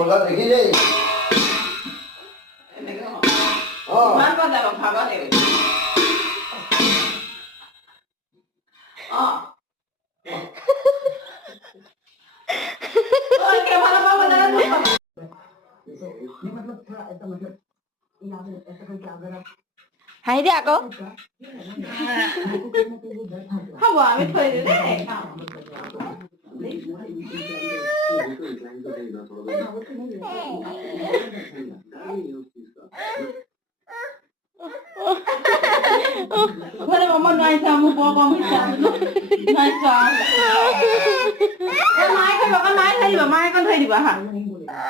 बोला देखी जाए मान को जाओ भागा ले ओके वाला बाबा जरा नहीं मतलब थोड़ा ऐसा मतलब यहाँ पे ऐसा करके अगर आप হাই দে আকৌ হ'ব আমি থৈ দিলে মানে মামা নাইছা মোক বৰ কম হৈছে নাইছা মায়ে খাই দিব মায়ে খাই দিব মায়ে কণ থৈ দিব হা